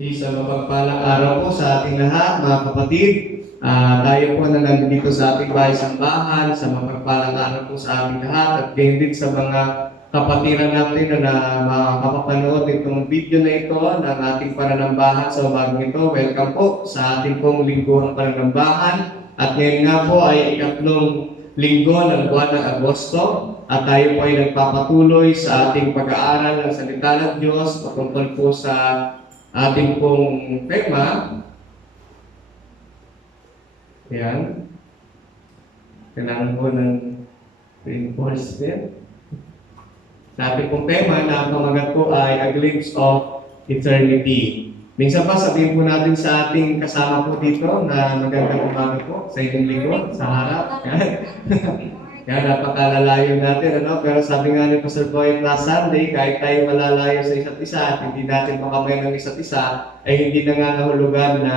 Isang mapagpalang araw po sa ating lahat, mga kapatid. Tayo po na nandito sa ating bahay sambahan, sa mapagpalang araw po sa ating lahat, at gayon din sa mga kapatiran natin na makakapanood itong video na ito ng ating pananambahan sa umagang ito. Welcome po sa ating pong linggo ng pananambahan. At ngayon nga po ay ikatlong linggo ng buwan ng Agosto at tayo po ay nagpapatuloy sa ating pag-aaral ng salita ng Diyos patungkol po sa ating pong tema. Yan. Kailangan po ng reinforcement. Sa ating pong tema na pamagat po ay A Glimpse of Eternity. Minsan pa sabihin po natin sa ating kasama po dito na magandang umaga po sa inyong likod, sa harap. Yan, napakalalayo natin, ano? Pero sabi nga ni Pastor Boy last Sunday, kahit tayo malalayo sa isa't isa at hindi natin makamay ng isa't isa, ay hindi nangangahulugan na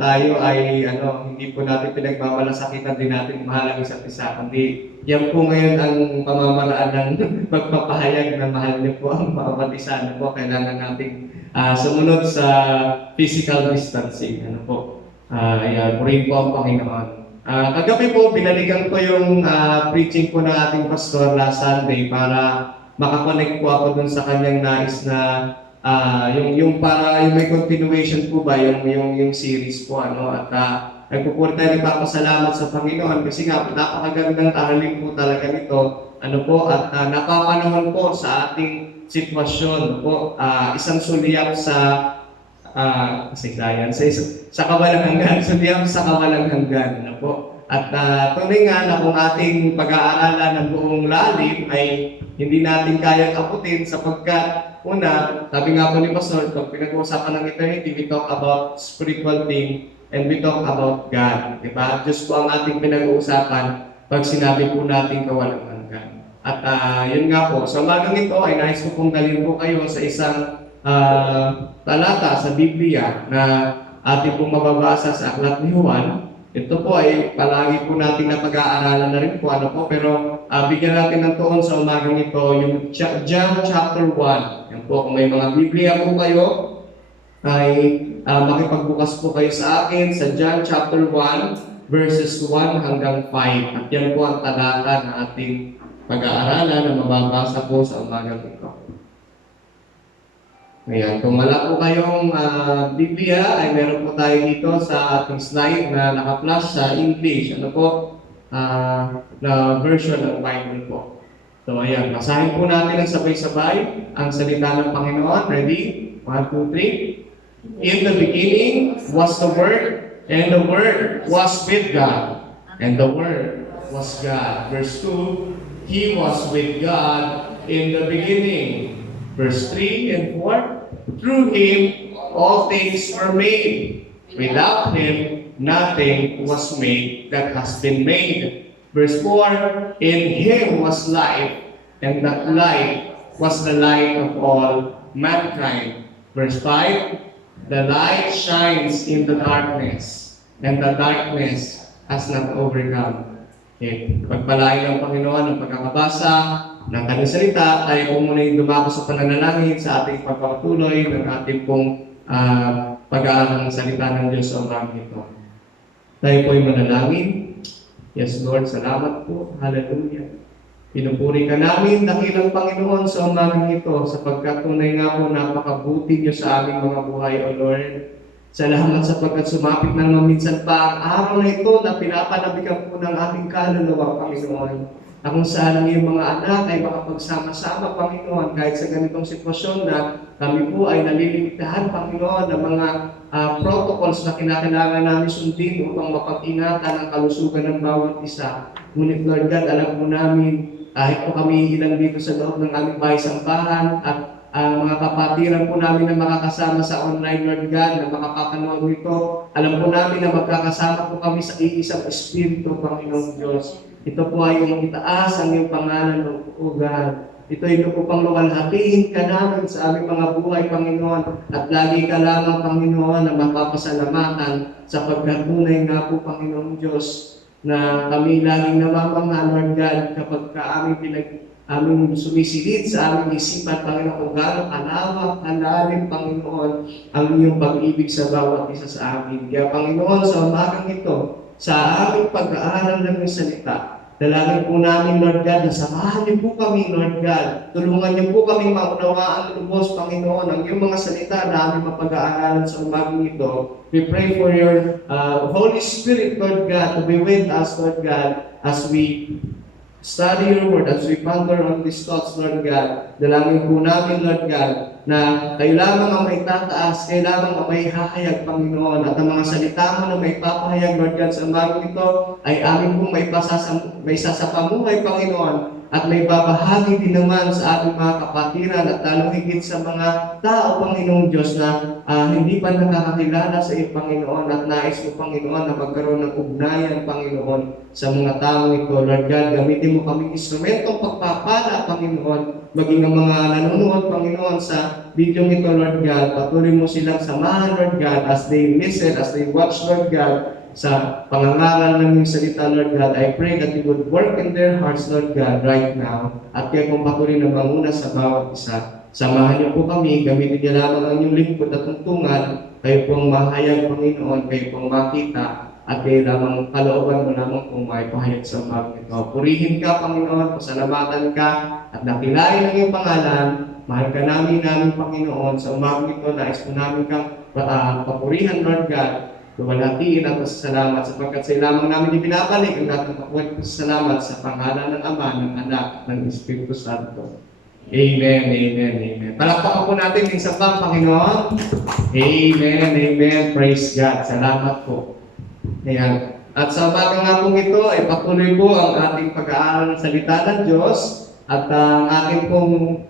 tayo ay hindi po natin pinagmamalasakitan din natin mahal ang isa't isa. Kundi yan po ngayon ang pamamaraan ng pagpapahayag na mahal niyo po ang bawat isa. Ano po, kailangan nating sumunod sa physical distancing. Ano po, yan, purihin po ang Panginoon. Kagabi po, binalikan ko yung preaching po ng ating pastor last Sunday para makakonect po ako dun sa kanyang nais na yung may continuation po ba yung series po at nagpupuri tayo, nagpapasalamat sa Panginoon kasi nga napakagandang aralin po talaga nito at napapanahon po sa ating sitwasyon po, isang sulyap sa sa kawalang hanggan, sulyap sa kawalang hanggan po. At tunay nga na kung ating pag-aaralan ng buong lalim ay hindi natin kayang aputin sapagkat una, sabi nga po ni Pastor, pag pinag-uusapan ng eternity, we talk about spiritual thing and we talk about God. Diba? Diyos po ang ating pinag-uusapan pag sinabi po natin kawalang hanggan. At yun nga po, sa umagang ito ay nais ko pong dalhin po kayo sa isang talata sa Biblia na ating pong mababasa sa Aklat ni Juan. Ito po ay palagi po natin na pag-aaralan na rin po pero bigyan natin ng tuon sa umagang ito yung John chapter 1. Yan po, kung may mga Biblia po kayo ay makipagbukas po kayo sa akin sa John chapter 1 verses 1 hanggang 5. At yan po ang talata na ating pag-aaralan na mababasa po sa umagang ito. Ngayon, kung wala po kayong Biblia, ay meron po tayo dito sa ating slide na naka-flash sa English. Na version ng Bible po. So, ayan, basahin po natin ang sabay-sabay ang salita ng Panginoon. Ready? 1, 2, 3. In the beginning was the Word, and the Word was with God, and the Word was God. Verse 2, He was with God in the beginning. Verse 3 and 4, through Him all things were made. Without Him nothing was made that has been made. Verse 4, in Him was life, and that life was the light of all mankind. Verse 5, the light shines in the darkness, and the darkness has not overcome. Okay. Pagpalain ng Panginoon ang pagkakabasa ng kanyang salita, tayo po muna yung dumako sa pananalangin sa ating pagpapatuloy ng ating pong pag-aaral ng salita ng Diyos sa umagang ito. Tayo po yung manalangin. Yes, Lord, salamat po. Hallelujah. Pinupuri ka namin, dakilang Panginoon, sa umagang ito, sapagkat tunay nga po napakabuti niyo sa aming mga buhay, O Lord. Salamat sapagkat sumapit na minsan pa ang araw na ito na pinapanabigan po ng aming kaluluwa, Panginoon. Na kung saan ang iyong mga anak ay makapagsama-sama, Panginoon, kahit sa ganitong sitwasyon na kami po ay nalilimitahan, Panginoon, ng mga protocols na kinakailangan namin sundin upang mapag-ingatan ang kalusugan ng bawat isa. Ngunit, Lord God, alam po namin, kahit po kami ilan dito sa loob ng aming bahay sambahan at ang mga kapatiran po namin na makakasama sa online, Lord God, na makapapanood nito, alam po namin na magkakasama po kami sa iisang Espiritu, Panginoong Diyos. Ito po ay yung itaas ang iyong pangalan, O God. Ito ay upang luwalhatiin ka namin sa aming mga buhay, Panginoon. At lagi ka lamang, Panginoon, na mapapasalamatan sapagkat tunay nga po, Panginoong Diyos, na kami laging namamangha, Lord God, kapag ka aming aming sumisilid sa aming isipan, Panginoon, kung gaano kalawak, kalalim, Panginoon, ang iyong pag-ibig sa bawat isa sa amin. Kaya, Panginoon, sa umagang ito, sa aming pag-aaral ng iyong salita, dalangin po namin, Lord God, na samahan niyo po kami, Lord God. Tulungan niyo po kami maunawaan lubos, Panginoon, ang iyong mga salita na aming mapag-aaralan sa umagang ito. We pray for your Holy Spirit, Lord God, to be with us, Lord God, as we study your word, as we ponder on these thoughts, Lord God. Dalangin po namin, Lord God, na kayo lamang ang may tataas, kayo lamang ang may hahayag, Panginoon, at ang mga salita mo na may papahayag, Lord God, sa umagang ito, ay amin pong may sasapamuhay, Panginoon, at may babahagi din naman sa ating mga kapatiran at lalong higit sa mga tao, Panginoong Diyos, na hindi pa nakakakilala sa iyo, Panginoon, at nais mo, Panginoon, na magkaroon ng ugnayan, Panginoon, sa mga taong ito. Lord God, gamitin mo kaming instrumentong pagpapala, Panginoon, maging ang mga nanonood, Panginoon, sa video ito, Lord God. Patuloy mo silang samahan, Lord God, as they listen, as they watch, Lord God, sa pangangaral ng iyong salita, Lord God. I pray that you would work in their hearts, Lord God, right now. At kayo pong patuloy na manguna sa bawat isa. Samahan niyo po kami, gamitin niyo lamang ang inyong lingkod at tungtungan. Kayo pong mahayag, Panginoon, kayo pong makita, at kayo lamang kalooban mo lamang kung may pahayag sa umagang ito. Purihin ka, Panginoon, pasalamatan ka, at nakilain ang iyong pangalan. Mahal ka namin, Panginoon, sa umagang ito, nais po namin kang papurihan, Lord God. Luwalhatiin ang pasasalamat sapagkat sa lamang namin ibinabalik ang lahat ng kapuwet pasasalamat sa pangalan ng Ama, ng Anak, at ng Espiritu Santo. Amen, amen, amen. Palakpakan po natin yung isa pang Panginoon. Amen, amen. Praise God. Salamat po. Ayan. At sa umaga nga pong ito, ay patuloy po ang ating pag-aaral ng salita ng Diyos at ang ating pong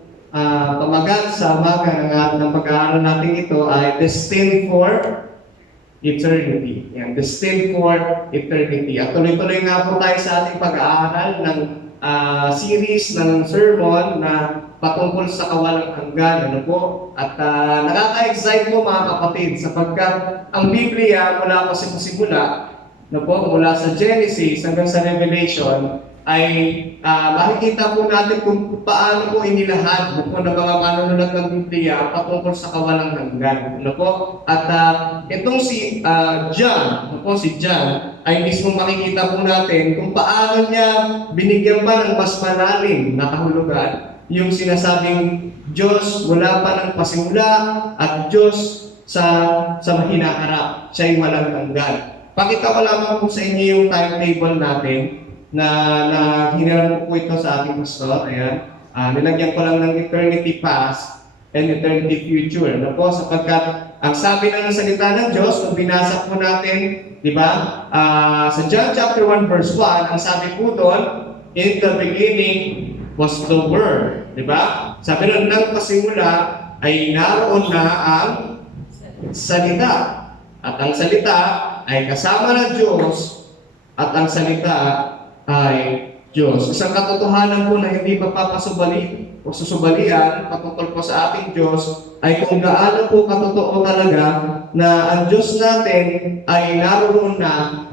pamagat sa umaga ng pag-aaral natin ito ay Destined for Eternity. Yan, Destined for Eternity. At tuloy-tuloy nga po tayo sa ating pag-aaral ng series ng sermon na patungkol sa kawalang hanggan. Ano po? At nakaka-excite po mga kapatid sapagkat ang Biblia mula pa sa simula, ano po, mula sa Genesis hanggang sa Revelation, ay makikita po natin kung paano po inilahad po ng mga manunulat ng Biblia patungkol sa kawalang hanggan. Ano po? At itong si John, ano po, si John, ay mismo makikita po natin kung paano niya binigyan pa ng mas malalim na kahulugan yung sinasabing Diyos mula pa ng pasimula at Diyos sa hinaharap. Siya'y walang hanggan. Pakita ko lamang po sa inyo yung timetable natin na hiniram ko po ito sa ating pastor. Ayan. Nilagyan ko lang ng eternity past and eternity future. Ano po? Sapagkat ang sabi ng salita ng Diyos, kung binasa po natin, di ba? Sa John chapter 1 verse 1, ang sabi po doon, in the beginning was the Word. Di ba? Sabi nun, nang pasimula ay naroon na ang salita. At ang salita ay kasama ng Diyos at ang salita ay Diyos. Isang katotohanan po na hindi mapapasubali o susubalian patungkol po sa ating Diyos ay kung gaano po katotoo talaga na ang Diyos natin ay naroon na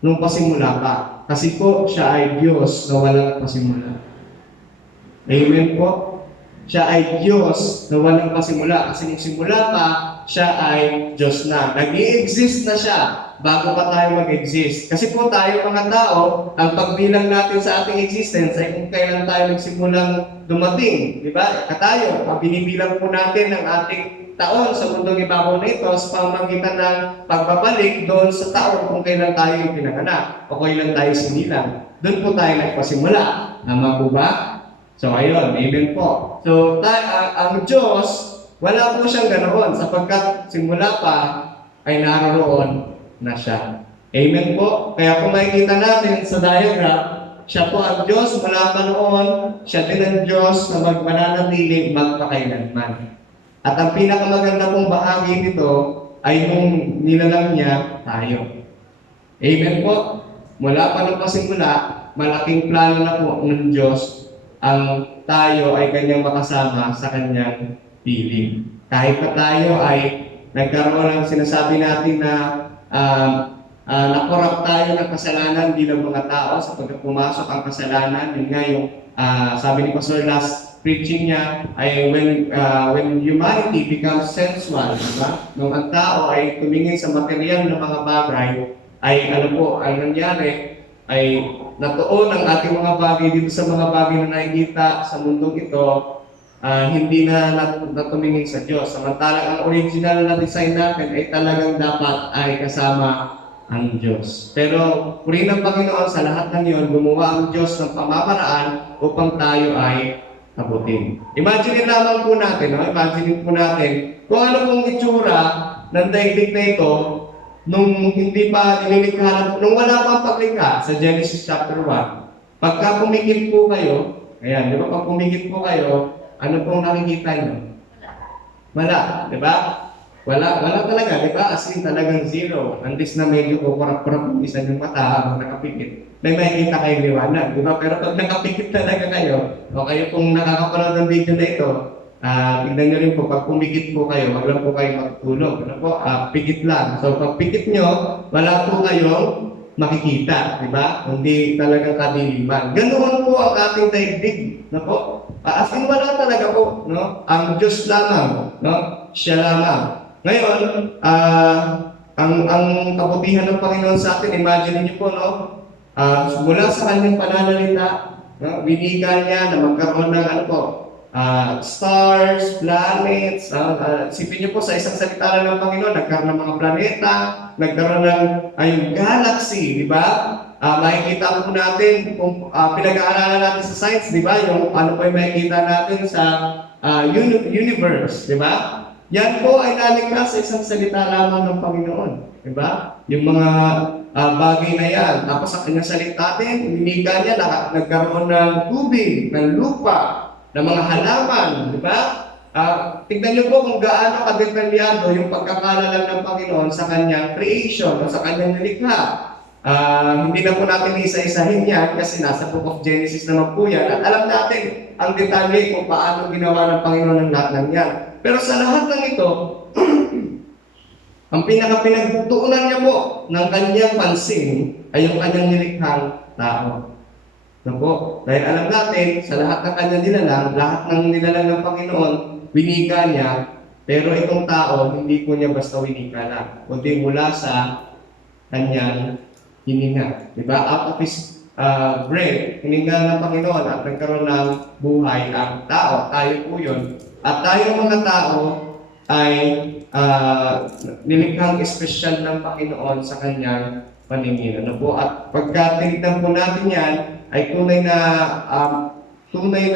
nung pasimula pa. Kasi po siya ay Diyos na walang pasimula. Amen po? Siya ay Diyos na walang pasimula. Kasi nung simula pa, siya ay Diyos na. Nag-i-exist na siya bago pa tayo mag-exist. Kasi po tayo mga tao, ang pagbilang natin sa ating existence ay kung kailan tayo nagsimulang dumating. Di ba? Tayo, binibilang po natin ang ating taon sa mundong ibabaw na ito sa pamamagitan ng pagbabalik doon sa taon kung kailan tayo pinanganak o kailan tayo sinilang. Doon po tayo nagpasimula. Tama po ba? So, ayun. Amen po. So, ang Diyos, wala po siyang ganoon sapagkat simula pa ay naroon na siya. Amen po. Kaya kung makikita natin sa diagram, siya po ang Diyos mula pa noon, siya din ang Diyos na mananatili magpakailanman. At ang pinakamaganda pong bahagi nito ay nung nilalang niya tayo. Amen po. Mula pa nung pasimula, malaking plano na po ng Diyos ang tayo ay kanyang makasama sa kanyang piling. Kahit na tayo ay nagkaroon ng sinasabi natin na nakorap tayo ng kasalanan bilang mga tao sapagkat pumasok ang kasalanan, yun nga yung sabi ni Pastor last preaching niya, ay when humanity becomes sensual, diba? Nung ang tao ay tumingin sa material ng mga bagay, ay ano po, ang nangyari, ay natuon ang ating mga bagay dito sa mga bagay na nakikita sa mundong ito, hindi na natumingin sa Diyos. Samantalang ang original na design natin ay talagang dapat ay kasama ang Diyos. Pero purihin ng Panginoon sa lahat ng iyon, gumawa ang Diyos ng pamamaraan upang tayo ay abutin. Imagine lamang po natin, no? Imagine po natin kung ano pong itsura ng daigdig na ito nung hindi pa nililikha, nung wala pang paglikha sa Genesis chapter 1. Pagka pumikit po kayo, ayan, di ba? Pag pumikit po kayo, ano pong nakikita nyo? Wala, di ba? Wala talaga, di ba? As in talagang zero. Andis na medyo kukurap-kurap yung isa yung mata habang nakapikit. May makikita kayong liwanag, di ba? Pero pag nakapikit talaga kayo, o kayo kung nakakapanood ng video na ito, tignan nyo rin po, pag pumikit po kayo, wag lang po kayo magtulog. Ano po? Pikit lang. So pag pikit nyo, wala po kayong makikita, di ba? Hindi talagang kadiliman. Ganoon po ang ating daigdig, no po? As in wala talaga po, no? Ang Diyos lamang, no? Siya lamang. Ngayon, ang kabutihan ng Panginoon sa atin, imagine niyo po, no? Mula sa kanyang pananalita, no? Binigan niya na magkaroon ng ano po, stars, planets. Isipin niyo po sa isang salita lang ng Panginoon, nagkaroon ng mga planeta, nagkaroon ng yung galaxy, di ba? Makikita po natin kung pinag-aaralan natin sa science, di ba? Yung ano po yung makikita natin sa universe, di ba? Yan po ay nalikha sa isang salita lamang ng Panginoon, di ba? Yung mga bagay na yan. Tapos sa kanyang salita din, binika niya na nagkaroon ng tubig, ng lupa, ng mga halaman, di ba? Tignan niyo po kung gaano kadetalyado yung pagkakalalan ng Panginoon sa kanyang creation o sa kanyang nilikha. Hindi na po natin isa-isahin yan kasi nasa Book of Genesis naman po yan. At alam natin ang detalye kung paano ginawa ng Panginoon ng lahat ng yan. Pero sa lahat ng ito, ang pinagtuunan niya po ng kanyang pansin ay yung kanyang nilikhang tao. Po. Dahil alam natin, sa lahat ng kanyang nilalang, lahat ng nilalang ng Panginoon, winika niya, pero itong tao, hindi po niya basta winika lang, kundi mula sa kanyang hininga. Diba? Out of his breath, hininga ng Panginoon at nagkaroon ng buhay ang tao. Tayo po yun. At tayong mga tao ay nilikhang espesyal ng Panginoon sa kanyang paningin. Ano po? At pagka tinignan po natin yan, ay tunay na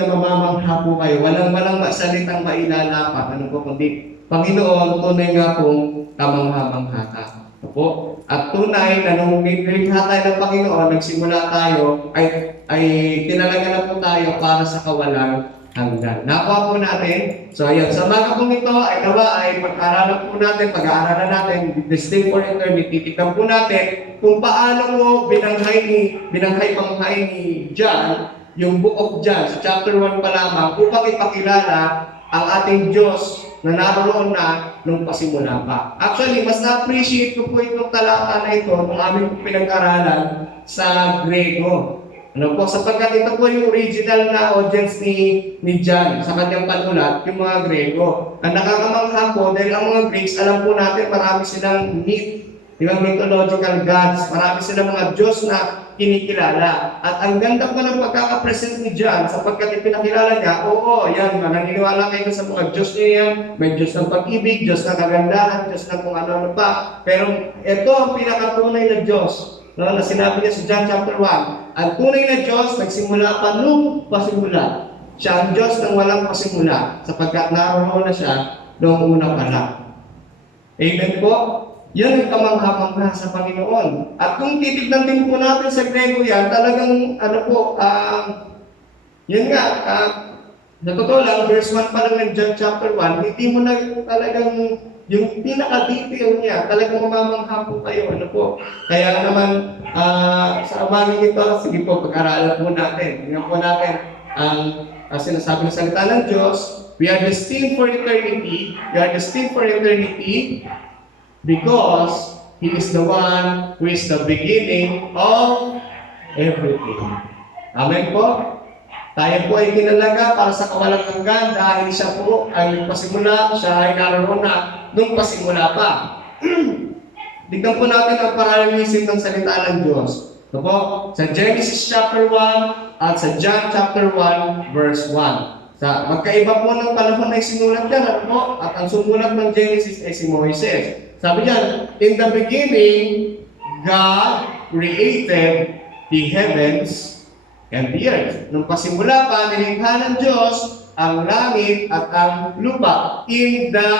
mamamangha po kayo. Walang salitang mailalapat. Ano po? Kundi, Panginoon, tunay nga pong kamangha-mangha ka. Ano po? At tunay na nung nilikha tayo ng Panginoon, nagsimula tayo, ay tinalaga na po tayo para sa kawalang hanggan. Nakuha po natin. So, ayan. Sa mga pong ito, ay nawa ay pag-aaralan natin, Destined for Eternity. Tignan po natin kung paano mo binanghay-panghay ni John, yung Book of John, sa chapter 1 pa lamang, upang ipakilala ang ating Diyos na naroon na nung pasimula pa. Actually, mas na-appreciate ko po itong talata na ito nung aming pinag-aralan sa Grego. Ano po, sapagkat ito po yung original na audience ni John sa kanyang panulat, yung mga Grego. Ang nakakamangha po, dahil ang mga Greeks, alam po natin, marami silang mythological gods, marami silang mga Diyos na kinikilala. At ang ganda po ng pagkakapresent ni John, sapagkat ipinakilala niya, oo, yan, naniniwala kayo sa mga Diyos niya yan, may Diyos ng pag-ibig, Diyos ng kagandahan, Diyos ng kung ano-ano pa. Pero ito ang pinakatunay na Diyos. No, na sinabi niya sa John chapter 1, ang tunay na Diyos nagsimula pa nung pasimula. Siya ang Diyos ng walang pasimula, sapagkat naroon na siya noong una pa lang. Amen po? Yan ang kamangha-mangha sa Panginoon. At kung titignan din po natin sa Grego yan, talagang yun nga, sa totoo lang, verse 1 pa lang ng John chapter 1, hindi mo na talagang yung pinaka-detail niya, talagang mamamangha po kayo. Ano po? Kaya naman, sa amagin ito, sige po, pag-aralan po natin. Tingnan po natin ang sinasabi ng salita ng Diyos. We are destined for eternity. We are destined for eternity because He is the one who is the beginning of everything. Amen po? Tayo po ay kinalaga para sa kawalang hanggan dahil siya po ay nagpasimula, siya ay naroon na nung pasimula pa. Tignan po natin ang paralelism ng salita ng Diyos. Ito po, sa Genesis chapter 1 at sa John chapter 1 verse 1. Magkaiba po ng panahon na sinulat yan, ano po? At ang sumulat ng Genesis ay si Moises. Sabi niyan, in the beginning, God created the heavens and the earth. Nung pasimula pa, nilikha ng Diyos ang langit at ang lupa in the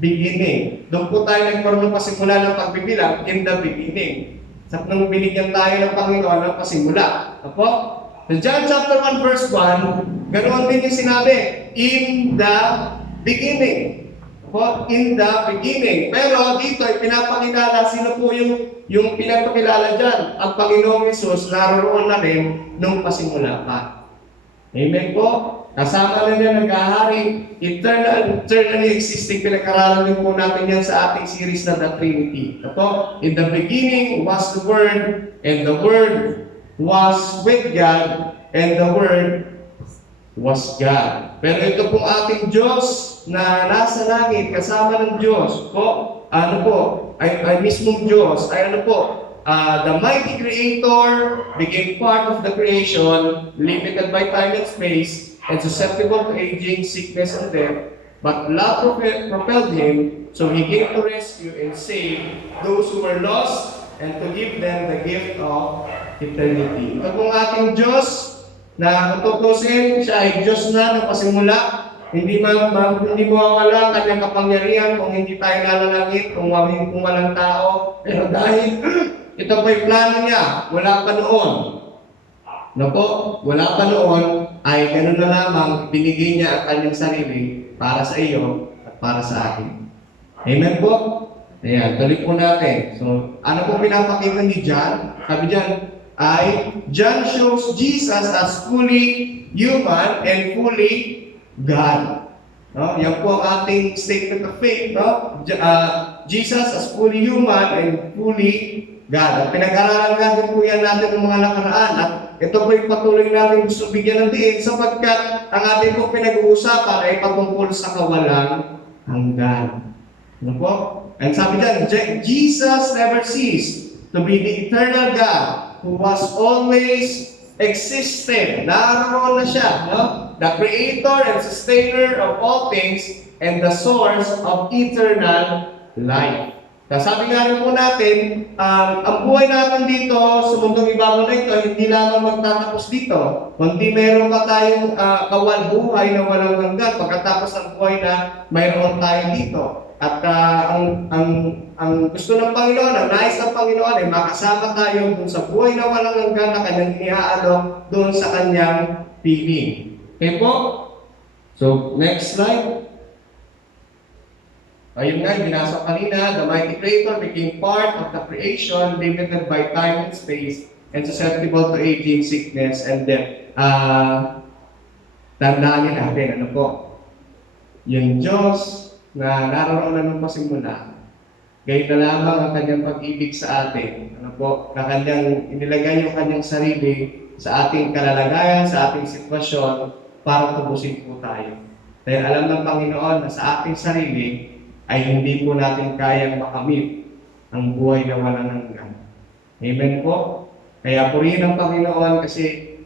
beginning. Doon po tayo nagkaroon ng pasimula ng pagbibilang in the beginning. Sa nung binigyan tayo ng Panginoon ng pasimula. Apo? So John chapter 1 verse 1, ganoon din yung sinabi, in the beginning. Apo? In the beginning. Pero dito ay pinapakilala, sino po yung pinapakilala dyan? Ang Panginoong Hesus naroon na rin nung pasimula pa. Amen po? Kasama na niya naghahari, eternally existing, pinag-aralan din po natin yan sa ating series na The Trinity. Ito, in the beginning was the Word, and the Word was with God, and the Word was God. Pero ito pong ating Diyos na nasa langit, kasama ng Diyos, po, ay mismong Diyos, ay the mighty Creator became part of the creation, limited by time and space, and susceptible to aging, sickness, and death. But love propelled him, so he came to rescue and save those who were lost, and to give them the gift of eternity. Ito pong ating Diyos, na tutusin, siya ay Diyos na pasimula. Hindi mawawala ang kanyang kapangyarihan kung hindi tayo nalalangit, kung walang tao. Pero dahil ito po yung plano niya, wala pa noon. Wala pa noon, ay gano'n na lamang binigay niya ang kanyang sarili para sa iyo at para sa akin. Amen po? Ayan, tuloy po natin. So, ano po pinapakita ni John? Sabi dyan, John shows Jesus as fully human and fully God. No? Yan po ang ating statement of faith. No? Jesus as fully human and fully God. At pinag-aralan natin po yan natin ng mga nakaraan. At ito po yung patuloy natin gusto bigyan ng diin sapagkat ang ating po pinag-uusapan ay patungkol sa kawalang hanggan. Ano po? And sabi dyan, Jesus never ceased to be the eternal God who was always existed. Naroon na siya. No? The creator and sustainer of all things and the source of eternal life. Sabi nga rin po natin, ang buhay natin dito sa mundong ibabaw na ito, hindi lamang magtatapos dito. Kundi meron pa tayong buhay na walang hanggan pagkatapos ng buhay na mayroon tayo dito. At ang gusto ng Panginoon, ang nais ng Panginoon ay makasama tayo dun sa buhay na walang hanggan na kanyang iniaalok doon sa kanyang piling. Okay po? So, next slide. Ayun nga, binasa kanina, the mighty Creator became part of the creation, limited by time and space, and susceptible to aging, sickness, and death. Tandaan natin, ano po? Yung Diyos na naroon na nung pasimula, gayon na lamang ang kanyang pag-ibig sa atin. Ano po? Na kanyang inilagay yung kanyang sarili sa ating kalalagayan, sa ating sitwasyon, para tubusin po tayo. Dahil alam ng Panginoon na sa ating sarili, ay hindi po natin kayang makamit ang buhay na walang hanggan. Amen po? Kaya purihin ang Panginoon kasi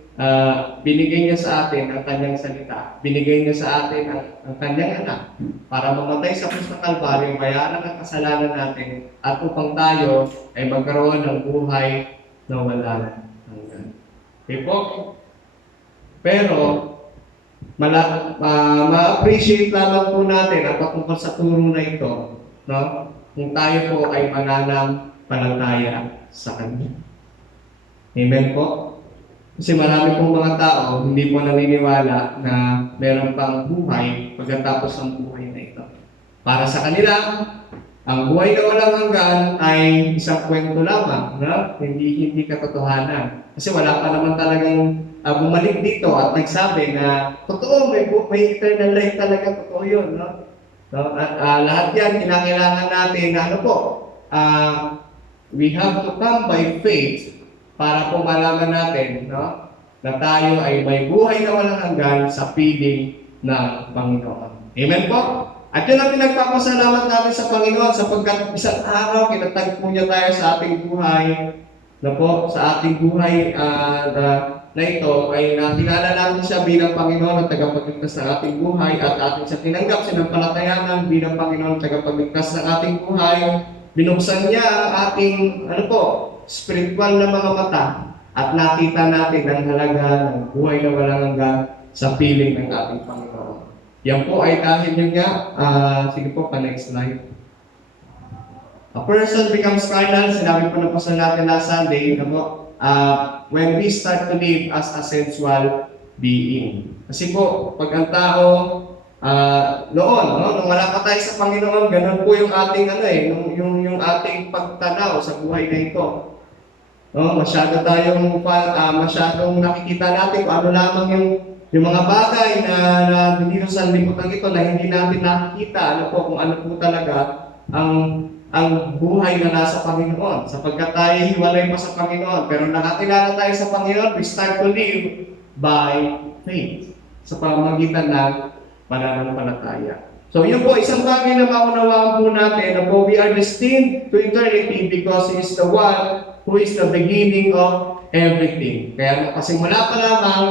binigay niya sa atin ang kanyang salita. Binigay niya sa atin ang kanyang anak para mamatay sa krus ng Kalbaryo, bayaran ang kasalanan natin at upang tayo ay magkaroon ng buhay na walang hanggan. Okay po? Pero ma-appreciate lamang po natin ang patungkol sa turo na ito, no? Kung tayo po ay mananampalataya sa Kanya. Amen po? Kasi marami pong mga tao hindi po naniniwala na meron pang buhay pagkatapos ng buhay na ito. Para sa kanila, ang buhay na walang hanggan ay isang kwento lamang, no? Hindi katotohanan. Kasi wala pa naman talagang bumalik dito at nagsabi na totoo, may eternal life talaga, totoo yun. No? So, lahat yan, kinakailangan natin na we have to come by faith para po malaman natin, no? na tayo ay may buhay na walang hanggan sa piling ng Panginoon. Amen po? At yun ang pinagpapasalamat natin sa Panginoon sapagkat isang araw kinatagpo niya tayo sa ating buhay sa ating buhay na ito ay nakilala natin siya bilang Panginoon at tagapagligtas ng ating buhay at ating siya tinanggap sinampalatayanan bilang Panginoon at tagapagligtas ng ating buhay. Binuksan niya ang ating spiritual na mga mata at nakita natin ang halaga ng buhay na walang hanggan sa piling ng ating Panginoon. Yan po ay dahil yun nga, sige po, next slide. A person becomes carnal, sinabi po na po sa natin last Sunday, when we start to live as a sensual being. Kasi po, pag ang tao, nung wala pa tayo sa Panginoon, ganun po yung ating, yung ating pagtanaw sa buhay na ito. Masyadong nakikita natin kung ano lamang yung mga bagay na dito sa liputan ito na hindi natin nakikita, kung ano po talaga ang buhay na nasa Panginoon. Sapagkat tayo hiwalay pa sa Panginoon. Pero nakakilala tayo sa Panginoon, we start to live by faith. Sa pamamagitan ng pananampalataya. So yun po, isang bagay na maunawaan po natin na po we are destined to eternity because He is the one who is the beginning of everything. Kaya pasimula pa lamang,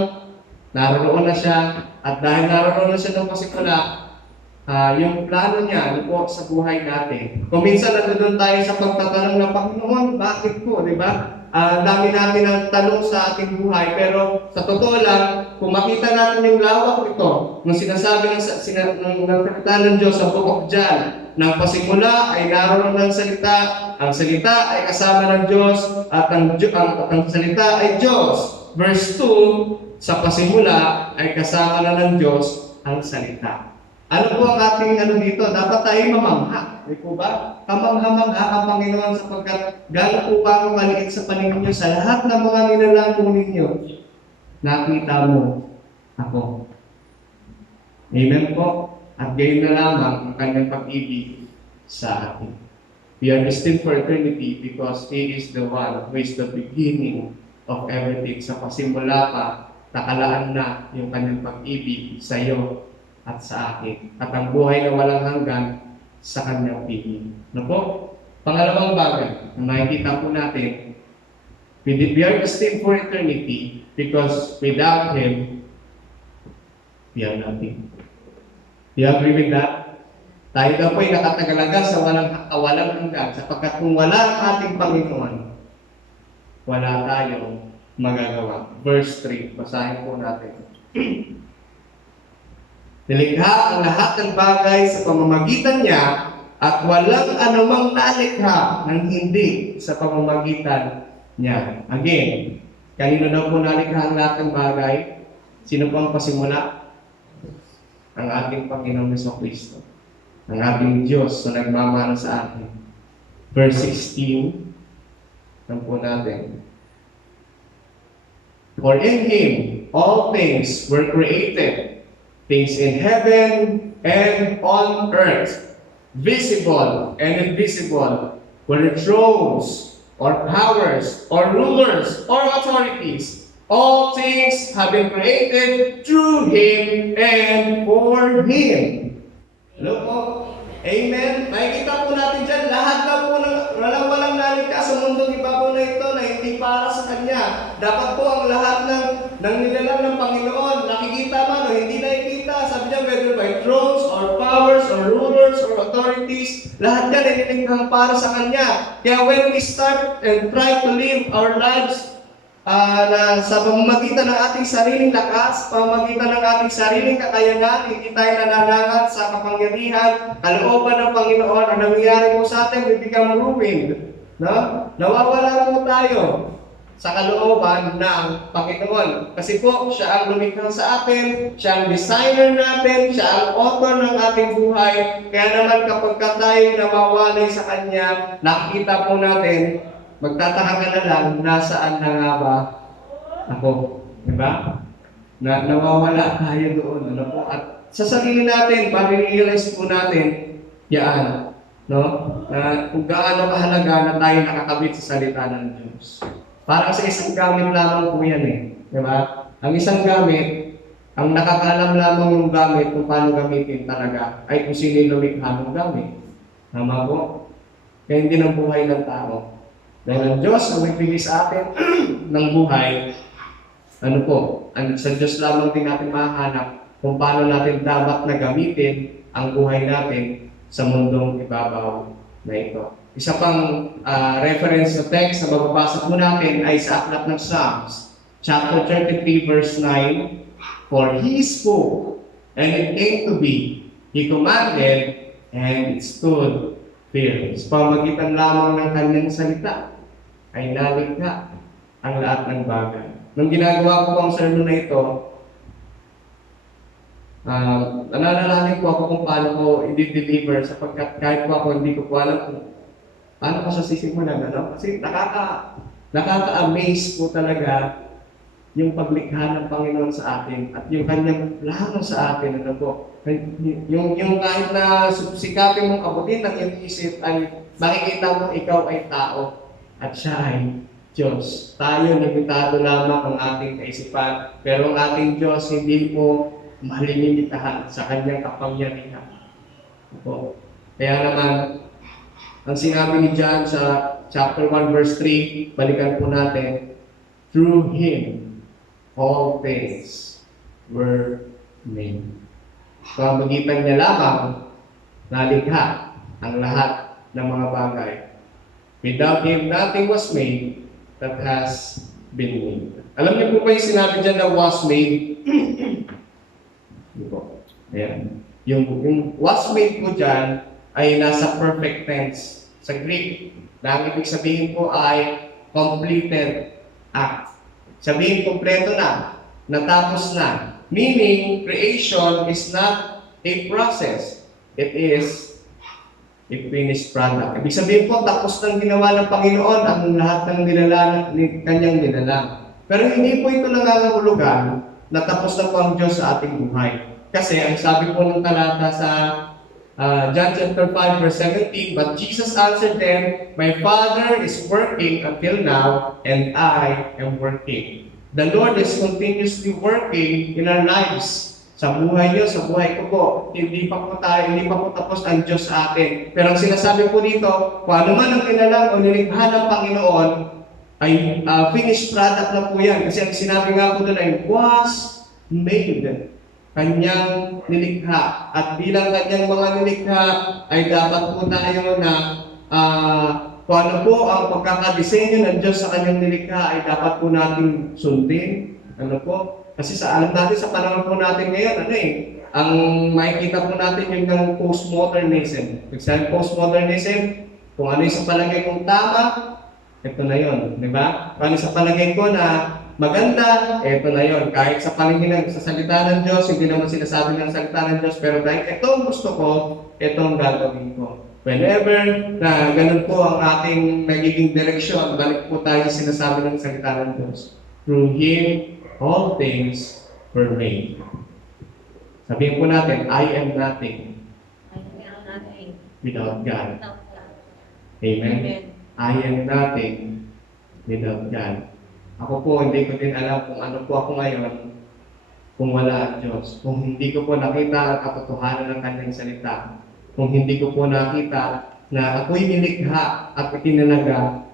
naroon na siya. At dahil naroon na siya ng pasimula, yung plano niya po sa buhay natin. Kung minsan nandun tayo sa pagtatanong ng Panginoon, bakit po, di ba? Dami natin ang tanong sa ating buhay, pero sa totoo lang, kung makita natin yung lawak nito, nung sinasabi ng salita ng Diyos sa Book of John, nang pasimula ay naroon ng salita, ang salita ay kasama ng Diyos, at ang salita ay Diyos. Verse 2, sa pasimula ay kasama na ng Diyos ang salita. Ano po ang ating dito? Dapat tayo mamangha. Di po ba? Kamangha-mangha ang Panginoon sapagkat gano'n po ba ang maliit sa paningin niyo sa lahat ng mga nilalang ninyo? Nakita mo ako. Amen po? At gayon na lamang ang kanyang pag-ibig sa atin. We are destined for eternity because He is the one who is the beginning of everything. Sa pasimula pa, nakalaan na yung kanyang pag-ibig sa iyo at sa akin. At ang buhay na walang hanggan sa kanyang piling. Po? Pangalawang bagay na makikita po natin, we are destined for eternity because without Him, we are nothing. Do you agree with that? Tayo na po ay nakatagalaga sa walang hanggan sapagkat kung wala ang ating Panginoon, wala tayong magagawa. Verse 3, basahin po natin. Nilikha ang lahat ng bagay sa pamamagitan niya at walang anumang nalikha ng hindi sa pamamagitan niya. Again, kanino daw po nalikha ang lahat ng bagay? Sino po ang pasimula? Ang ating Panginoong Jesucristo. Ang ating Diyos na nagmamahal sa atin. Verse 16, lang po natin. For in Him all things were created, things in heaven and on earth, visible and invisible, whether thrones or powers or rulers or authorities, all things have been created through Him and for Him. Hello po? Amen? Makikita po natin dyan, lahat na po walang nalikha sa mundong ibabaw na ito na hindi para sa Kanya. Dapat po ang lahat ng nilalang ng Panginoon, nakikita man o hindi nakikita, sabi niya, whether by thrones or powers or rulers or authorities, lahat yan ay nilikhang para sa Kanya. Kaya when we start and try to live our lives na sa pamamagitan ng ating sariling lakas, pamamagitan ng ating sariling kakayanan, hindi tayo nananangat sa kapangyarihan, kalooban ng Panginoon, ang nangyayari po sa atin, we become ruined. No? Nawawala po tayo sa kalooban ng Panginoon. Kasi po, siya ang lumikha sa atin, siya ang designer natin, siya ang author ng ating buhay. Kaya naman kapag tayo nawawalay sa Kanya, nakikita po natin, magtataka ka na lang, nasaan na nga ba ako? Diba? Nawawala tayo doon. Ano po? At sa sarili natin, pag-realize po natin, yan, no? Kung gaano kahalaga na tayo nakakabit sa salita ng Diyos. Parang sa isang gamit lamang po yan eh. Diba? Ang isang gamit, ang nakakaalam lamang ng gamit kung paano gamitin talaga ay kung sino yung lumikha ng gamit. Tama po? Kaya hindi ng buhay ng tao. Dahil ang Diyos ang nagbigay sa atin ng buhay, ano po, sa Diyos lamang din natin mahanap kung paano natin dapat na gamitin ang buhay natin sa mundong ibabaw na ito. Isa pang reference na text na mababasa po natin ay sa aklat ng Psalms, chapter 33, verse 9. For He spoke, and it came to be. He commanded, and it stood firm. Sa pamagitan lamang ng kanyang salita, ay nalikha ang lahat ng bagay. Nung ginagawa ko ang sermon na ito, nananalangin po ako kung paano ko i-deliver sapagkat kahit po ako hindi ko po alam kung paano ko sa sisimulan. Kasi nakaka-amaze po talaga yung paglikha ng Panginoon sa atin at yung kanyang plano sa atin. Ano po? Yung kahit na sikapin mong abutin ng iyong isip ay makikita mo ikaw ay tao at siya ay Diyos. Tayo, limitado lamang ang ating kaisipan, pero ang ating Diyos hindi mo malilimitahan sa kanyang kapangyarihan. Po. Kaya naman, ang sinabi ni John sa chapter 1 verse 3, balikan po natin, through Him, all things were made. Pamagitan niya lamang nalikha ang lahat ng mga bagay. Without Him, nothing was made that has been made. Alam niyo po ba yung sinabi dyan na was made? Ayan. Yung was made po dyan ay nasa perfect tense sa Greek. Na ang ibig sabihin po ay completed act. Sabihin, kompleto na, natapos na. Meaning, creation is not a process. It is a finished product. Ibig sabihin po, tapos nang ginawa ng Panginoon ang lahat ng kanyang nilalang. Pero hindi po ito nangangahulugan na tapos na po ang Diyos sa ating buhay. Kasi ang sabi po ng talata sa John chapter 5 verse 17, but Jesus answered them, my Father is working until now, and I am working. The Lord is continuously working in our lives. Sa buhay niyo, sa buhay ko po, hindi pa po tapos ang Diyos sa atin. Pero ang sinasabi po dito, kung ano man ang kinalang o nilikha ng Panginoon, ay finished product na po yan. Kasi ang sinabi nga po doon ay was made. Kanyang nilikha. At bilang kanyang mga nilikha, ay dapat po tayo na kung ano po ang pagkakadisenyo ng Diyos sa kanyang nilikha ay dapat po nating sundin. Ano po? Kasi alam natin sa panahon po natin ngayon, ang makikita po natin yung ng postmodernism. Kasi postmodernism, kung ano yung sa palagay kong tama, ito na yun. Di ba? Kung ano sa palagay ko na maganda, ito na yon. Kahit sa paningin sa salita ng Diyos, hindi naman sinasabi ng salita ng Diyos, pero dahil ito ang gusto ko, ito ang gagawin ko. Whenever na ganun po ang ating nagiging direksyon, balik po tayo sa sinasabi ng salita ng Diyos. Through Him, all things were made. Sabihin po natin, I am nothing without God. Amen? I am nothing without God. Ako po, hindi ko din alam kung ano po ako ngayon kung wala ang Diyos. Kung hindi ko po nakita ang katotohanan ng kanyang salita. Kung hindi ko po nakita na ako'y nilikha at itinalaga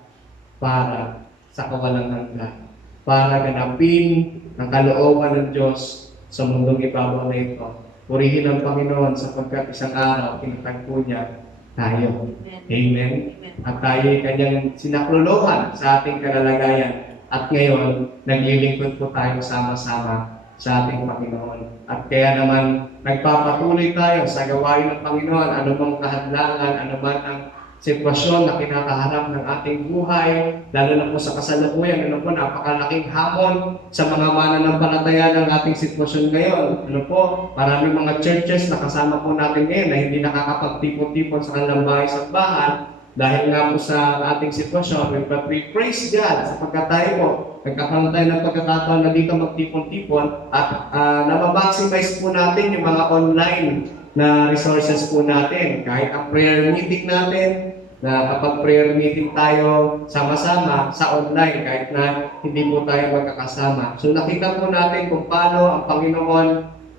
para sa kawalang hanggan. Para ganapin ang kalooban ng Diyos sa mundong ibabaw na ito. Purihin ang Panginoon sapagkat isang araw pinatagpo niya tayo. Amen. At tayo'y kanyang sinaklolohan sa ating kalalagayan. At ngayon, naglilingkod po tayo sama-sama sa ating Panginoon. At kaya naman, nagpapatuloy tayo sa gawain ng Panginoon, ano bang kahadlangan, ano man ang sitwasyon na kinakaharap ng ating buhay, lalo na po sa kasalukuyan, ano po, napakalaking hamon sa mga mananampalataya ng ating sitwasyon ngayon. Ano po, maraming mga churches na kasama po natin ngayon na hindi nakakapagtipon-tipon sa kanilang bahay-sambahan, dahil nga po sa ating sitwasyon, but we praise God sapagkat tayo po, nagkakaroon tayo ng pagkakataon na dito magtipon-tipon at namabaximize po natin yung mga online na resources po natin. Kahit ang prayer meeting natin, na kapag prayer meeting tayo sama-sama sa online kahit na hindi po tayo magkakasama. So nakita po natin kung paano ang Panginoon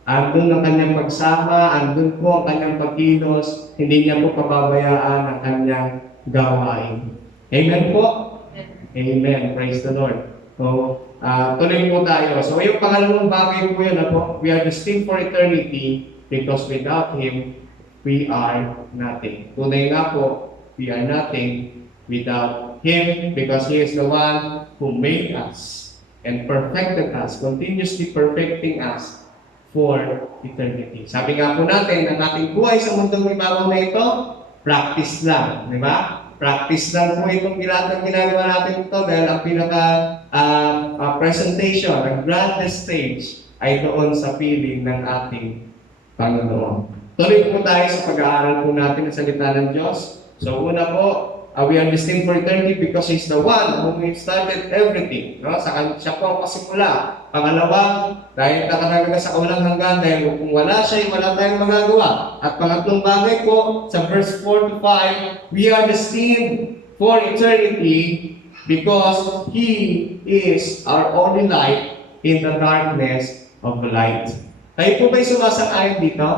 andun ang kanyang pagsama, andun po ang kanyang pagkilos, hindi niya po pababayaan ang kanyang gawain. Amen po? Amen. Praise the Lord. So, tuloy po tayo. So, yung pangalawang bagay po yun, we are destined for eternity because without Him, we are nothing. Tunay nga po, we are nothing without Him because He is the one who made us and perfected us, continuously perfecting us for eternity. Sabi nga po natin, ang ating buhay sa mundong ibabaw na ito, practice lang. Di ba? Practice lang po itong ginagawa natin ito dahil ang presentation, ang grandest stage ay doon sa piling ng ating Panginoon. Tuloy po tayo sa pag-aaral po natin ng salita ng Diyos. So una po, we are destined for eternity because He's the one who started everything. No? Siya po ang pasimula. Pangalawa, dahil nakatalaga sa kawalang hanggan, dahil kung wala siya, wala tayong magagawa. At pangatlong bagay po, sa verse 4 to 5, we are destined for eternity because He is our only light in the darkness of the light. Kayo po ba'y sumasang-ayon dito?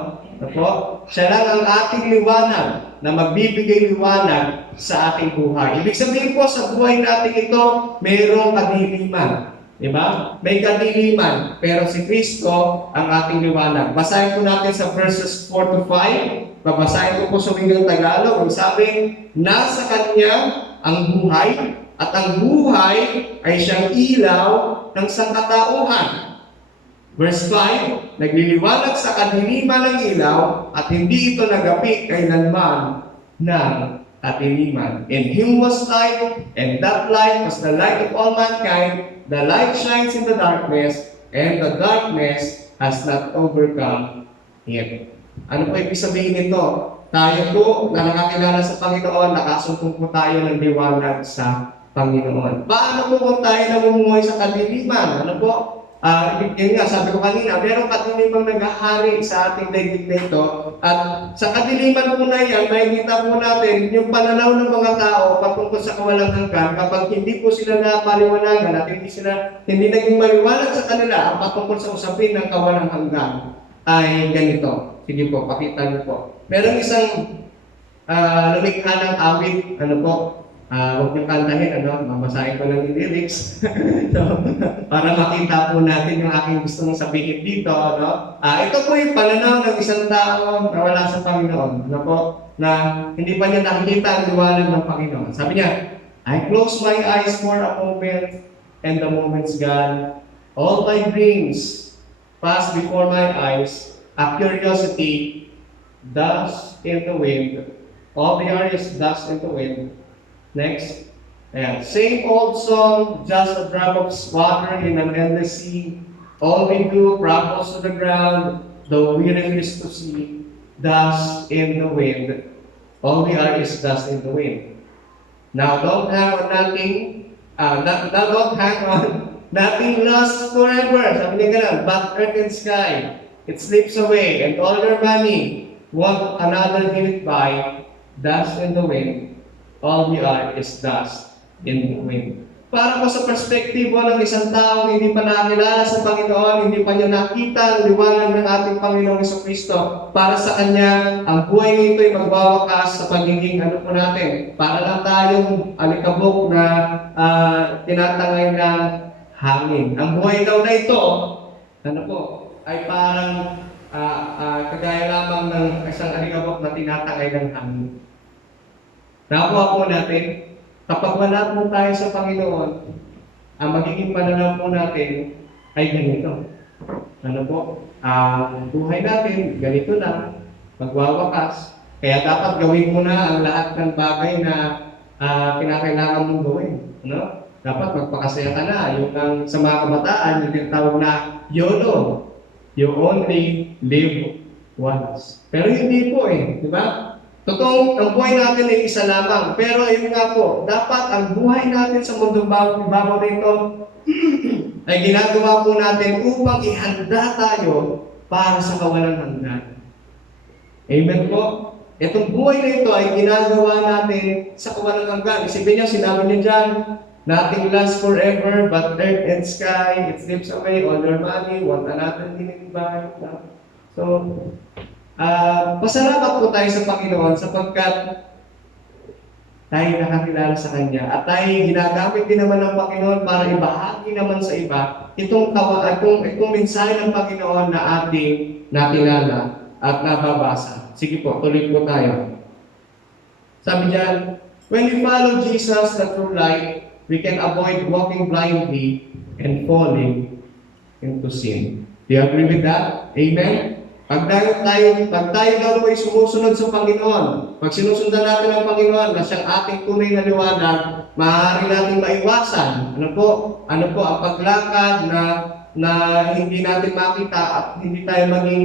Ako? Siya lang ang ating liwanag na magbibigay liwanag sa ating buhay. Ibig sabihin po, sa buhay natin ito, mayroong kadiliman. Diba? May kadiliman, pero si Kristo ang ating liwanag. Basahin po natin sa verses 4 to 5. Babasahin ko po sa wikang Tagalog. Ang sabi, nasa Kanya ang buhay, at ang buhay ay siyang ilaw ng sangkatauhan. Verse 5, nagliliwanag sa kadiliman ng ilaw at hindi ito nagapi kailanman ng kadiliman. In Him was light, and that light was the light of all mankind. The light shines in the darkness, and the darkness has not overcome it. Ano po ibig sabihin nito? Tayo po na nakakilala sa Panginoon, nakasumpong po tayo ng liwanag sa Panginoon. Paano po kung tayo namumuhay sa kadiliman? Ano po? Yun nga, sabi ko kanina, merong kadilimang naghahari sa ating daigdig na ito. At sa kadiliman po na yan, makikita po natin yung pananaw ng mga tao patungkol sa kawalang hanggan kapag hindi po sila napaliwanagan at hindi naging maliwanag sa kanila ang patungkol sa usapin ng kawalang hanggan ay ganito. Sige po, pakita niyo po. Merong isang lumikha ng awit, ano po, huwag niyong kantahin, mabasahin ko lang yung lyrics. So, para makita po natin yung aking gusto mong sabihin dito, ito po yung pananaw ng isang tao na wala sa Panginoon, na hindi pa niya nakikita ang liwanag ng Panginoon. Sabi niya, I close my eyes for a moment, and the moment's gone. All my dreams pass before my eyes, a curiosity, dust in the wind. All the air is dust in the wind. Next. Ayan. Same old song, just a drop of water in an endless sea. All we do crumples to the ground, though we refuse to see. Dust in the wind. All we are is dust in the wind. Now don't hang on nothing, don't hang on nothing lasts forever. Sabi niya ganun, but earth and sky, it slips away, and all your money won't another minute buy. Dust in the wind. All we are is dust in the wind. Para po sa perspektibo ng isang tao hindi pa nakilala sa Panginoon, hindi pa niya nakita ang liwanag ng ating Panginoong Jesucristo. Para sa Kanya, ang buhay nito ay magwawakas sa pagiging po natin. Para lang tayong alikabok na tinatangay ng hangin. Ang buhay daw na ito, ay parang kagaya lamang ng isang alikabok na tinatangay ng hangin. Nakuha po natin, kapag wala po tayo sa Panginoon, ang magiging pananaw po natin ay ganito. Buhay natin, ganito lang, magwawakas. Kaya dapat gawin mo na ang lahat ng bagay na kinakailangan mong gawin. Dapat magpakasaya ka na. Yung sa mga kabataan, yung tinatawag na YOLO. You only live once. Pero hindi po di ba? Totoong, ang buhay natin ay isa lamang. Pero ayun nga po, dapat ang buhay natin sa mundong ibabaw nito ay ginagawa po natin upang ihanda tayo para sa kawalang hanggan. Amen po? Itong buhay na ito ay ginagawa natin sa kawalang hanggan. Isipin niyo, sinabi niyo dyan, nothing lasts forever, but earth and sky, it slips away, all your money, one another living by. So, pasalamat po tayo sa Panginoon sapagkat tayo nakakilala sa Kanya at tayo ginagamit din naman ng Panginoon para ibahagi naman sa iba itong mensahe ng Panginoon na ating nakilala at nababasa. Sige po, tuloy po tayo. Sabi diyan, when we follow Jesus, the true light, we can avoid walking blindly and falling into sin. Do you agree with that? Amen? Pag tayo daw ay sumusunod sa Panginoon, pag sinusundan natin ang Panginoon na siyang ating tunay na liwanag, maaari natin maiwasan. Ano po ang paglakad na hindi natin makita at hindi tayo maging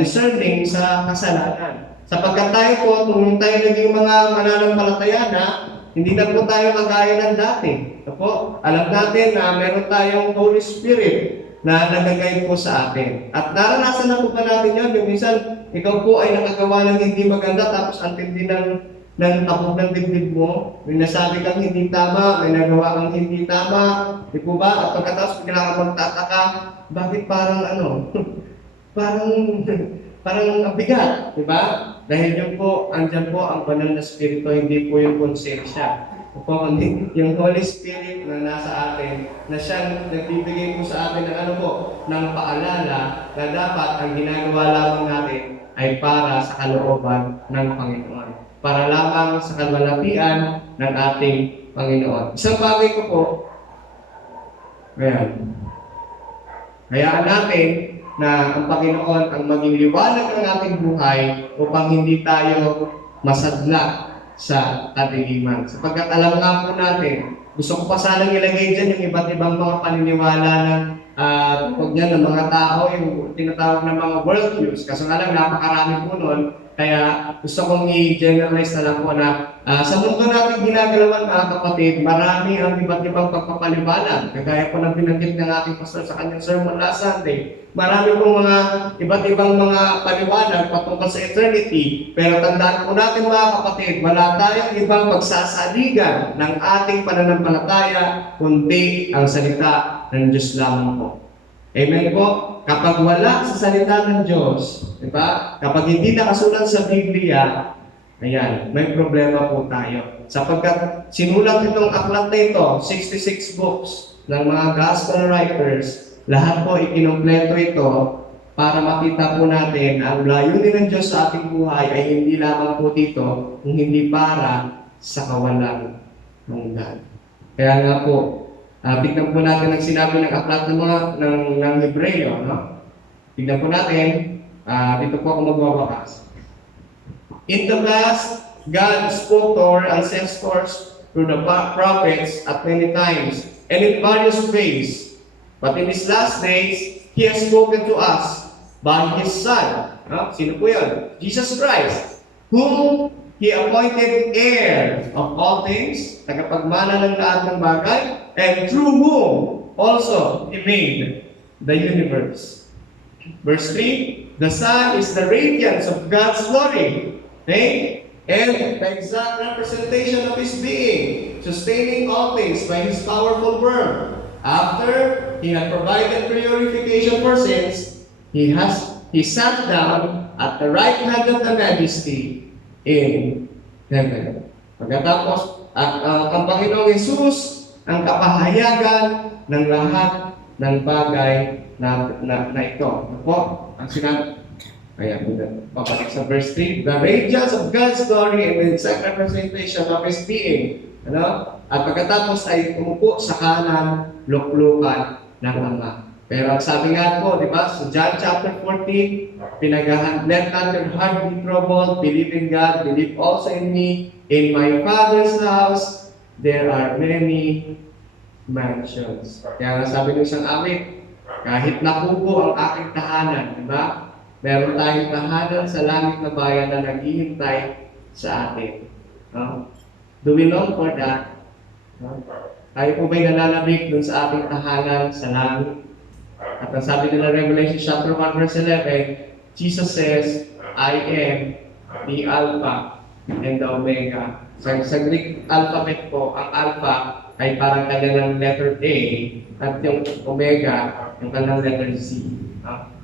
discerning sa kasalanan. Sapagkat tayo po, kung tayo naging mga mananampalataya na, hindi na po tayo kagaya ng dati. Ano po? Alam natin na meron tayong Holy Spirit na nagagayad po sa atin. At naranasan na po ba natin yun? Yung minsan, ikaw po ay nakagawa ng hindi maganda tapos ang tindi ng tapog ng dibdib mo. May nasabi kang hindi tama, may nagawa kang hindi tama. Di po ba? At pagkatapos bigla ka magtataka, bakit parang parang bigat, di ba? Dahil yun po, andyan po ang banal na spirito, hindi po yung konsensya. Po, yung Holy Spirit na nasa atin, na siyang nagbibigay po sa atin ng paalala na dapat ang ginagawa lamang natin ay para sa kalooban ng Panginoon. Para lamang sa kalwalhatian ng ating Panginoon. Isang bagay ko po, hayaan natin na ang Panginoon ang maging liwanag ng ating buhay upang hindi tayo masadla sa kadiliman. Sapagkat alam nga po natin, gusto ko pa sanang ilagay dyan yung iba't ibang mga paniniwala ng mga tao, yung tinatawag na mga worldviews. Kaso nga lang, napakarami po nun. Kaya gusto kong i-generalize na lang po na sa mundo natin ginagalawan, mga kapatid, marami ang iba't ibang pagpapaliwanag. Kagaya po ng binanggit ng ating pastor sa kanyang sermon last Sunday. Marami pong mga iba't ibang mga paliwanag patungkol sa eternity. Pero tandaan po natin, mga kapatid, wala tayong ibang pagsasaligan ng ating pananampalataya kundi ang salita ng Diyos lamang po. Amen po? Kapag wala sa salita ng Diyos, di ba? Kapag hindi nakasulat sa Biblia, ayan, may problema po tayo. Sapagkat sinulat itong aklat na ito, 66 books ng mga gospel writers, lahat po ikinumpleto ito para makita po natin ang layunin ng Diyos sa ating buhay ay hindi lamang po dito, kung hindi para sa kawalang hanggan. Kaya nga po, tignan po natin ang sinabi ng aklat ng Hebreo, no? Tignan po natin, dito po ako magwawakas. In the past, God spoke to our ancestors through the prophets at many times and in various ways. But in these last days, He has spoken to us by His Son. No? Sino po yun? Jesus Christ, whom He appointed heir of all things, tagapagmana ng lahat ng bagay, and through whom also He made the universe. Verse 3, the Son is the radiance of God's glory, okay? And the exact representation of His being, sustaining all things by His powerful word. After He had provided purification for sins, He sat down at the right hand of the Majesty in heaven. Pagkatapos, ang Panginoong Hesus ang kapahayagan ng lahat ng bagay na ito. Ako, ang sinabi, papalik sa verse 3, the radiance of God's glory and the exact representation of His being. At pagkatapos ay umupo sa kanan, luklukan ng Ama. Pero ang sabi nga po, di ba, sa John chapter 14, let not your heart be troubled, believe in God, believe also in me. In my Father's house, there are many mansions. Kaya sabi ng isang awit, kahit nakupo ang aking tahanan, di ba? Meron tayong tahanan sa langit na bayan na naghihintay sa atin. Do we long for that? Tayo po ba'y nananabik dun sa ating tahanan sa langit? At ang sabi nila Revelation chapter 1 verse 11, Jesus says, I am the Alpha and the Omega. Sa Greek alphabet po, ang Alpha ay parang kanyang letter A at yung Omega, yung kanyang letter Z.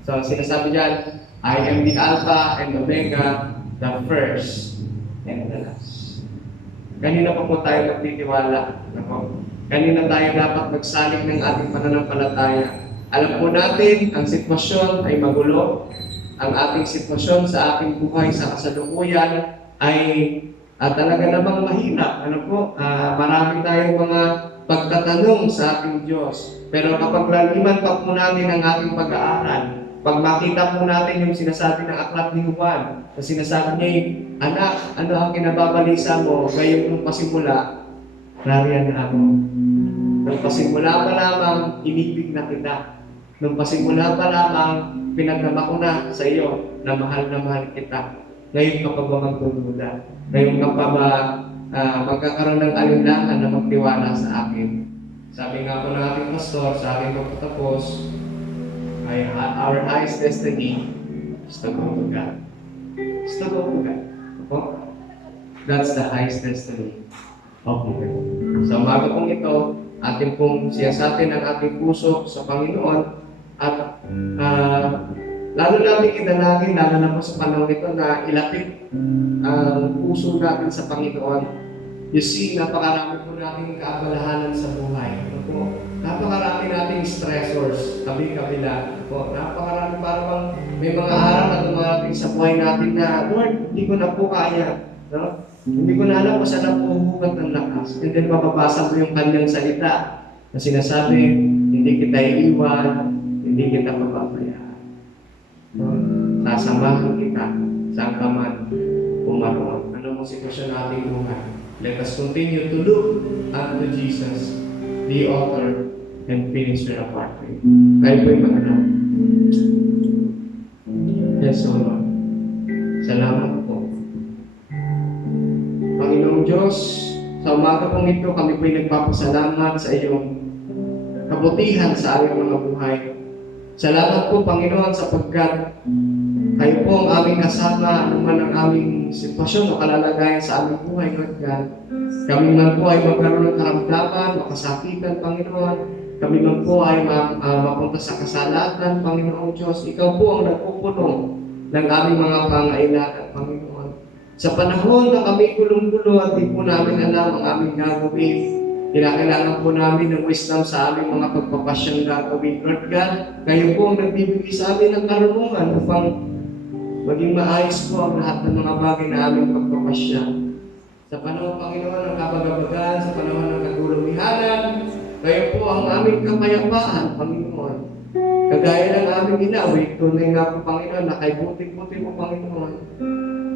So, sinasabi dyan, I am the Alpha and Omega, the first and the last. Kanina pa po tayo magtitiwala. Kanina tayo dapat magsalig ng ating pananampalataya. Alam po natin, ang sitwasyon ay magulo. Ang ating sitwasyon sa ating buhay sa kasalukuyan ay talaga namang mahirap. Marami tayong mga pagtatanong sa ating Diyos. Pero kapag laliman pa po natin ang ating pag-aaral, pag makita po natin yung sinasabi ng aklat ni Juan, na sinasabi niya, anak, ano ang kinababalisa mo? Ngayon nung pasimula, nariyan na ako. Nung pasimula pa lamang, inibig na kita. Nung pasimula pa lamang, pinagnama ko na sa iyo na mahal kita. Ngayon ka pa ba magtutuda? Ngayon ka pa ba magkakaroon ng alinlangan na magtiwala sa akin? Sabi nga po ng ating pastor sa ating pagtatapos, ay our highest destiny is to go to God. Is to go to God. That's the highest destiny of man. Sa umaga pong ito, ating pong siyasatin ang ating puso sa Panginoon at lalo natin idalangin, lalo na po sa panahon ito na ilapit ang puso natin sa Panginoon. You see, napakarami po nating kaabalahanan sa buhay. Napakarami nating stressors, kabila. Napakarami, parang may mga araw na dumarating sa buhay natin na, Lord, hindi ko na po kaya. No? Hindi ko na alam kung saan ang puhugat ng lakas. And then mapapasa mo yung kanyang salita na sinasabi, hindi kita iiwan, hindi kita papabayaan. Sasamahan kita saan ka man umaroon. Ano mong sitwasyon nating buhay? Let us continue to look unto Jesus, the author and finisher of our faith. Kayo po'y magalaw. Yes, O Lord. Salamat po. Panginoong Diyos, sa umaga pong ito, kami po'y nagpapasalamat sa iyong kabutihan sa aming mga buhay. Salamat po, Panginoon, sapagkat kayo po ang aming kasama anuman ang aming sitwasyon o kalalagayan sa aming buhay, Lord God. Kami man po ay magkaroon ng karamdaman, makasakitan, Panginoon. Kami man po ay mapunta sa kasalatan, Panginoong Diyos. Ikaw po ang nagpupunong ng aming mga pangailangan, Panginoon. Sa panahon na kami gulong-gulo at di po namin alam ang aming gagawin, kailangan po namin ng wisdom sa aming mga pagpapasyang gagawin. Lord God, kayo po ang nagbibigay sa amin ng karunungan upang maging maayos po ang lahat ng mga bagay na aming pagpapasya. Sa panahon, Panginoon, ng kabagabagan, sa panahon ng kagulumihanan, kayo po ang aming kapayapaan, Panginoon. Kagaya ng aming ginawin, tunay nga po, Panginoon, na kay buti-buti po, Panginoon.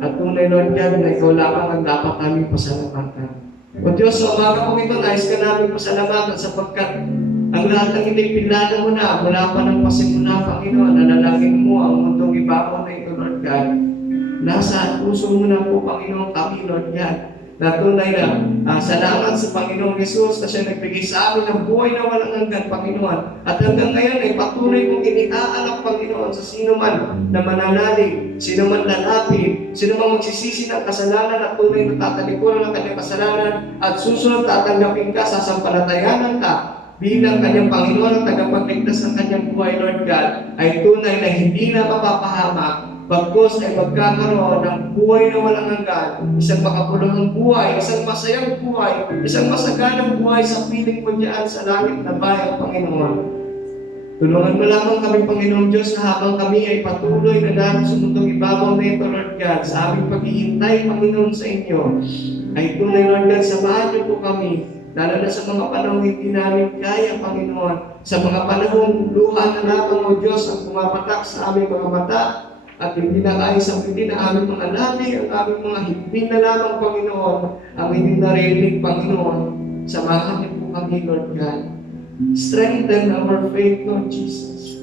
At tunay, Lord God, na ikaw lamang ang dapat aming pasalamatan. O Diyos, sa umaga po ito, nais ka namin pasalamatan sapagkat ang lahat ng inipinlala mo na, mula pa ng pasimula, Panginoon, nanalangin mo ang mundong ibabaw na ito, Lord God. Nasa puso mo na po, Panginoon, kami, Lord God. Na tunay na salamat sa Panginoong Jesus na siya nagbigay sa amin ng buhay na walang hanggan, Panginoon. At hanggang ngayon ay patuloy kong iniaalap, Panginoon, sa sino man na mananalig, sino man lalapit, sino man magsisisi ng kasalanan at tunay na tatalikuran ng kanyang kasalanan at susunod tatanggapin ka, sasampalatayanan ka bilang kanyang Panginoon at tagapagligtas ng kanyang buhay, Lord God, ay tunay na hindi na mapapahamak. Bagkus ay magkakaroon ng buhay na walang hanggan, isang makapulungang buhay, isang masayang buhay, isang masaganang buhay sa piling mo diyan sa langit na bayan, Panginoon. Tulungan mo lamang kami, Panginoon Diyos, na habang kami ay patuloy na natin sa mundong ibabaw na ito, Lord God, sa aming paghihintay, Panginoon, sa inyo, ay tunay, Lord God, samahan niyo po kami, lalo na sa mga panahon hindi namin kaya, Panginoon, sa mga panahon luha na lamang, O Diyos, ang pumapatak sa aming mga mata, at hindi na kaya sabihin na aming mga labi, ang aming mga higpin na lamang, Panginoon, ang hindi narinig, Panginoon. Samahan niyo po kami, Lord God. Strengthen our faith, Lord Jesus.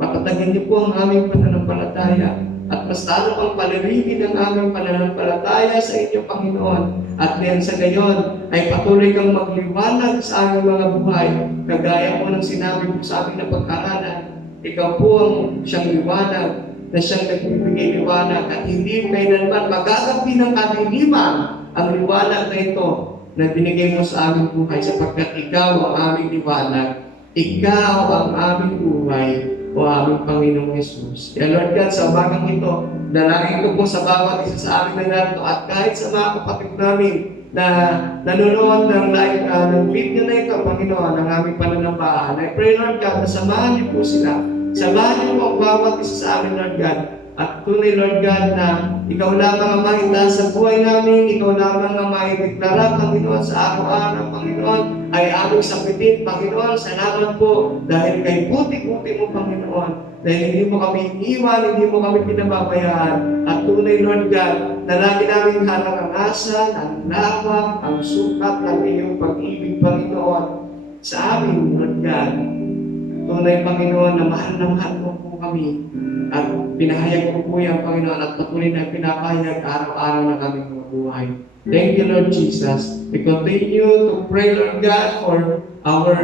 Patatagin niyo po ang aming pananampalataya at mas lalo pang palirigin ang aming pananampalataya sa inyo, Panginoon. At ngayon sa gayon ay patuloy kang magliwanag sa aming mga buhay. Kagaya po ng sinabi po sa aming na pag-aralan, ikaw po ang siyang liwanag na siyang nagbibigay liwanag at hindi kailanman magagampi ng kadiliman ang liwanag na ito na binigay mo sa aming buhay sapagkat ikaw ang aming liwanag, ikaw ang aming buhay, o aming Panginoong Yesus. Kaya Lord God, sa umagang ito, dalangin ko po sa bawat isa sa amin na narito at kahit sa mga kapatid namin na nanonood ng live, ng video na ito, Panginoon, ng aming pananampahan. I pray, Lord God, na samahan niyo po sila. Samahan niyo po ang bawat isa sa amin, Lord God. At tunay, Lord God, na ikaw lamang ang maitala sa buhay namin, ikaw lamang ang maitala, Panginoon, sa araw-araw, Panginoon, ay aming sapitin, Panginoon. Salamat po dahil kay buti-buti mo, Panginoon. Dahil hindi mo kami iniwan, hindi mo kami pinababayaan. At tunay, Lord God, na lagi namin harangasan, ang lawak, ang sukat ng iyong pag-ibig, Panginoon, sa amin, Lord God. Tunay, Panginoon, na mahal mo po kami. At pinahayag mo po yan, Panginoon, at patuloy na pinapahayag araw-araw ng aming mga buhay. Thank you, Lord Jesus. We continue to pray, Lord God, for our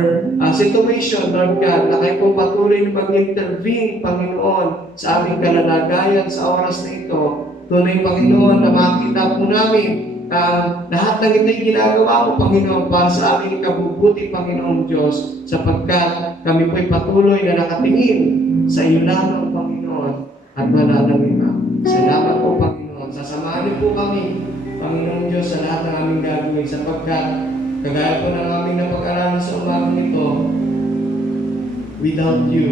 situation, Lord God, na kayo po patuloy na mag-intervene, Panginoon, sa aming kalalagayan sa oras na ito. Tunay, Panginoon, na makita po namin lahat ng ito'y ginagawa mo, Panginoon, para sa aming ikabubuti, Panginoong Diyos, sapagkat kami po'y patuloy na nakatingin sa iyo lamang, Panginoon, at mananamig ka. Salamat po, Panginoon. Sasamahan niyo po kami, Panginoong Diyos, sa lahat ng aming gagawin, sapagkat kagaya po ng aming napag-aralan sa umagang ito, without you,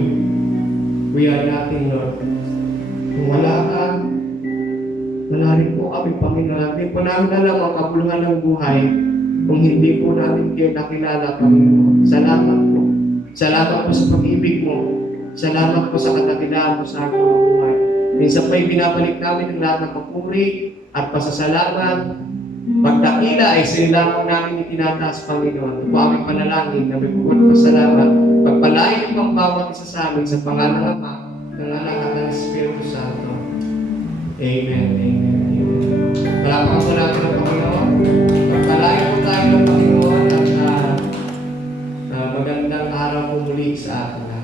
we are nothing, Lord. Kung wala ka, wala rin po kami, Panginoon. Hindi po namin alam ang kabuluhan ng buhay kung hindi po namin kayo nakilala, Panginoon. Salamat po. Salamat po sa pag-ibig mo. Salamat po sa katakilaan mo sa aking buhay. Minsan pa'y binabalik namin ang lahat ng papuri at pasasalamat. Pagdakila ay sila namin itinataas, Panginoon. Ito po aming panalangin na may pupunta pasalamat. Pagpalain mo ang bawat isa sa amin sa pangalan ng Ama, ng Anak at ng Espiritu Santo. Amen. Amen. Amen. Palapang po natin ang Panginoon. Pagpalain po tayo ng Panginoon at magandang araw po muli sa atin.